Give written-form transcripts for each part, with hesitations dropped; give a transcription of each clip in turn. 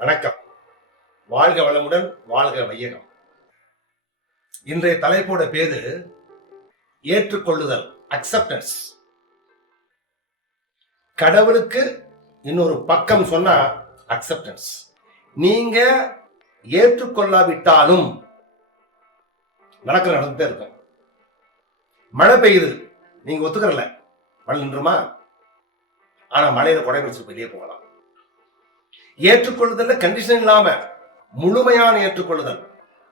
வணக்கம். வாழ்க வளமுடன், வாழ்க வையகம். இன்றைய தலைப்போட பேரு ஏற்றுக்கொள்ளுதல், அக்செப்டன்ஸ். கடவுளுக்கு இன்னொரு பக்கம் சொன்னா அக்செப்டன்ஸ். நீங்க ஏற்றுக்கொள்ளாவிட்டாலும் நடந்துட்டே இருக்கும். மழை பெய்யுது, நீங்க ஒத்துக்கறல, மழை நின்றுமா? ஆனா மழையில கொடை பிடிச்சு வெளியே போகலாம். ஏற்றுக்கொள்ளுதல் கண்டிஷன் இல்லாம முழுமையான ஏற்றுக்கொள்ளுதல்,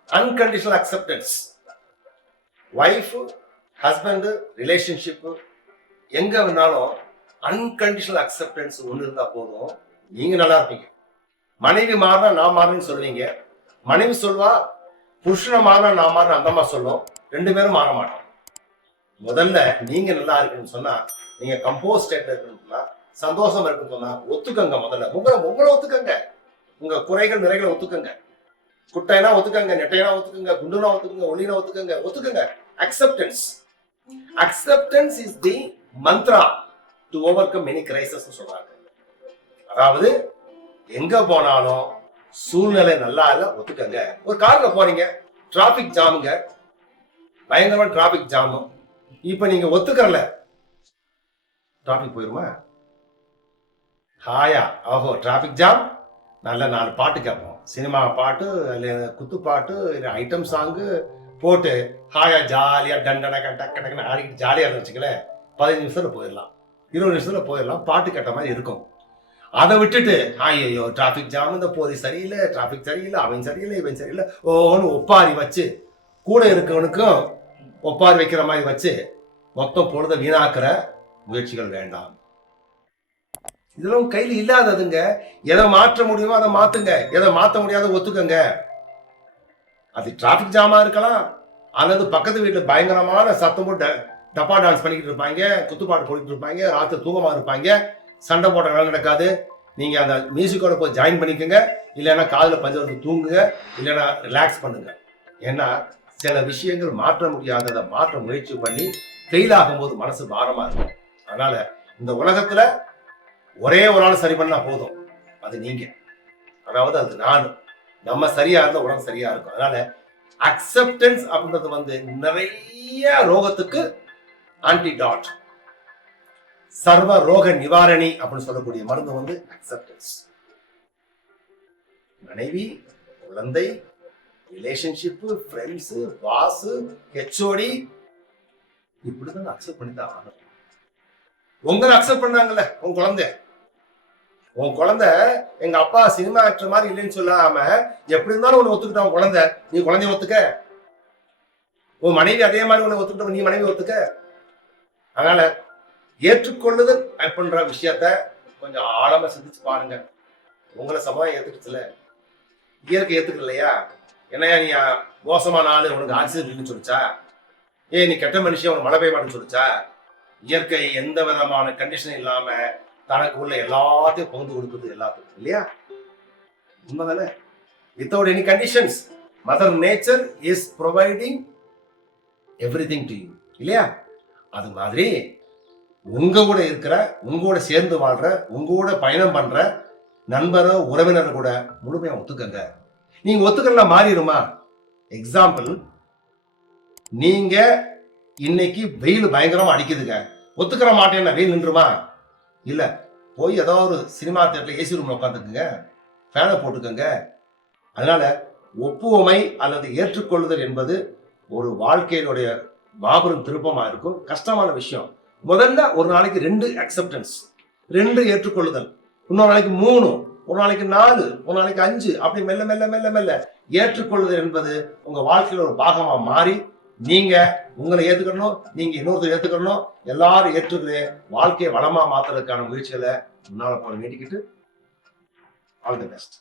unconditional acceptance. Wife husband relationship எங்க வேணாலும் அன்கண்டிஷனல் அக்செப்டன்ஸ் ஒண்ணு இருந்தா போதும், நீங்க நல்லா இருப்பீங்க. மனைவி மாறினா நான் மாறேன்னு சொல்லுவீங்க, மனைவி சொல்வா புருஷனை மாறினா நான் மாறின அந்தமா சொல்லும், ரெண்டு பேரும் மாற மாட்டோம். முதல்ல நீங்க நல்லா இருக்குன்னு சொன்னா, நீங்க கம்போஸ் ஸ்டேட்ல இருக்குன்னு சந்தோஷம் இருக்குன்னு சொன்னா ஒத்துக்கங்க. முதல்ல உங்களை ஒத்துக்கங்க, உங்க குறைகள் நிறைகளை ஒத்துக்கங்க. குட்டைனா ஒத்துக்கங்க, நெட்டைனா ஒத்துக்கங்க, குண்டுனா ஒத்துக்கங்க, ஒளினா ஒத்துக்கங்க. Acceptance. Acceptance is the mantra to overcome many crises சொல்றாங்க. அதாவது எங்க போனாலும் சூழ்நிலை நல்லா இல்ல, ஒத்துக்கங்க. ஒரு கார்ல போறீங்க, டிராபிக் ஜாமுங்க, பயங்கரமான டிராபிக் ஜாமு. இப்ப நீங்க ஒத்துக்கறல, டிராபிக் போயிருமா? ஹாயா, ஓஹோ டிராபிக் ஜாம், நல்ல 4 பாட்டு கேட்போம், சினிமா பாட்டு, இல்லை குத்து பாட்டு, இல்லை ஐட்டம் சாங்கு போட்டு ஹாயா ஜாலியா டண்டன டக்குன்னு ஆடிக்கிட்டு ஜாலியா வச்சுக்கல, 15 நிமிஷத்துல போயிடலாம், 20 நிமிஷத்துல போயிடலாம், பாட்டு கேட்ட மாதிரி இருக்கும். அதை விட்டுட்டு ஐயோ டிராபிக் ஜாம், இந்த போலீஸ் சரியில்லை, டிராபிக் சரியில்லை, அவன் சரியில்லை, இவன் சரியில்லை, ஓன்னு ஒப்பாரி வச்சு கூட இருக்கவனுக்கும் ஒப்பாரி வைக்கிற மாதிரி வச்சு மொத்தம் பொழுத வீணாக்குற முயற்சிகள் வேண்டாம். இதெல்லாம் கையில் இல்லாததுங்க. எதை மாற்ற முடியுமோ அதை மாத்துங்க, எதை மாற்ற முடியாத ஒத்துக்கங்க. அது டிராபிக் ஜாமா இருக்கலாம், அல்லது பக்கத்து வீட்டுல பயங்கரமான சத்தம் போட்டு டப்பா டான்ஸ் பண்ணிக்கிட்டு இருப்பாங்க, குத்துப்பாட்டு போட்டுட்டு இருப்பாங்க, ராத்திரி தூக்கமா இருப்பாங்க, சண்டை போட்ட வேலை நடக்காது. நீங்க அந்த மியூசிக்கோட போய் ஜாயின் பண்ணிக்கோங்க, இல்லைன்னா காதுல பஞ்சு தூங்குங்க, இல்லைன்னா ரிலாக்ஸ் பண்ணுங்க. ஏன்னா சில விஷயங்கள் மாற்ற முடியாததை மாற்ற முயற்சி பண்ணி ஃபெயில் ஆகும்போது மனசு பாரமா இருக்கும். அதனால இந்த உலகத்துல ஒரே ஒரு ஆள் சரி பண்ணா போதும், அது நீங்க. அதாவது அது நானும். நம்ம சரியா இருந்தா உடம்பு சரியா இருக்கும். அதனால அக்செப்டன்ஸ் அப்படின்றது நிறைய ரோகத்துக்கு ஆன்டிடாட், சர்வ ரோக நிவாரணி அப்படின்னு சொல்லக்கூடிய மருந்து அக்செப்டன்ஸ். மனைவி, குழந்தை, ரிலேஷன்ஷிப், ஃப்ரெண்ட்ஸ், பாஸ், ஹெச்ஓடி, இப்படிதான் அக்செப்ட் பண்ணி தான் ஆகணும். உங்களை அக்செப்ட் பண்ணாங்கல்ல உன் குழந்தை எங்க அப்பா சினிமா ஆக்டர் மாதிரி இல்லைன்னு சொல்லாம எப்படி இருந்தாலும் உன்னை ஒத்துக்கிட்ட உன் குழந்தை, நீ குழந்தைய ஒத்துக்க. உன் மனைவி அதே மாதிரி உன்னை ஒத்துக்கிட்ட, நீ மனைவி ஒத்துக்க. அதனால ஏற்றுக்கொள்ளுதல் அப்படின்ற விஷயத்த கொஞ்சம் ஆழமா சிந்திச்சு பாருங்க. உங்களை சமுதாயம் ஏத்துக்குச்சுல, இயற்கை ஏத்துக்கலையா? என்னையா நீ மோசமான ஆளு, உனக்கு ஆக்சிஜன் சொல்லிச்சா? நீ கெட்ட மனுஷன், உனக்கு மழை பெய்ய மாட்டேன்னு சொல்லிச்சா? இயற்கை எந்த விதமான கண்டிஷன் இல்லாம தனக்கு உள்ள எல்லாத்தையும் பகிர்ந்து கொடுக்குது எல்லாத்துக்கும், இல்லையா? உண்மைதானே? Without any conditions mother nature is providing everything to you, இல்லையா? அது மாதிரி உங்க கூட இருக்கிற, உங்க கூட சேர்ந்து வாழ்ற, உங்க கூட பயணம் பண்ற நண்பரோ உறவினர் கூட முழுமையா ஒத்துக்கங்க. நீங்க ஒத்துக்கலாம் மாறிடுமா? எக்ஸாம்பிள், நீங்க இன்னைக்கு வெயில் பயங்கரமா அடிக்குதுங்க, ஒத்துக்கிற மாட்டேன்னா வெயில் நின்றுமா? இல்ல, போய் ஏதோ ஒரு சினிமா தியேட்டர்ல ஏசி ரூம்ல உட்காந்துக்குங்க, ஃபேனை போட்டுக்கங்க. அதனால ஒப்புவமை அல்லது ஏற்றுக்கொள்ளுதல் என்பது ஒரு வாழ்க்கையினுடைய மாபெரும் திருப்பமா இருக்கும். கஷ்டமான விஷயம். முதல்ல ஒரு நாளைக்கு 2 அக்செப்டன்ஸ், 2 ஏற்றுக்கொள்ளுதல், இன்னொரு நாளைக்கு 3, ஒரு நாளைக்கு 4, ஒரு நாளைக்கு 5, அப்படி மெல்ல மெல்ல மெல்ல மெல்ல ஏற்றுக்கொள்ளுதல் என்பது உங்க வாழ்க்கையில ஒரு பாகமா மாறி, நீங்க உங்களை ஏத்துக்கணும், நீங்க இன்னொருத்தர் ஏத்துக்கணும், எல்லாரும் ஏற்றுக்கிற வாழ்க்கையை வளமா மாத்துறதுக்கான முயற்சிகளை முன்னால போல நீட்டிக்கிட்டு ஆல் தி பெஸ்ட்.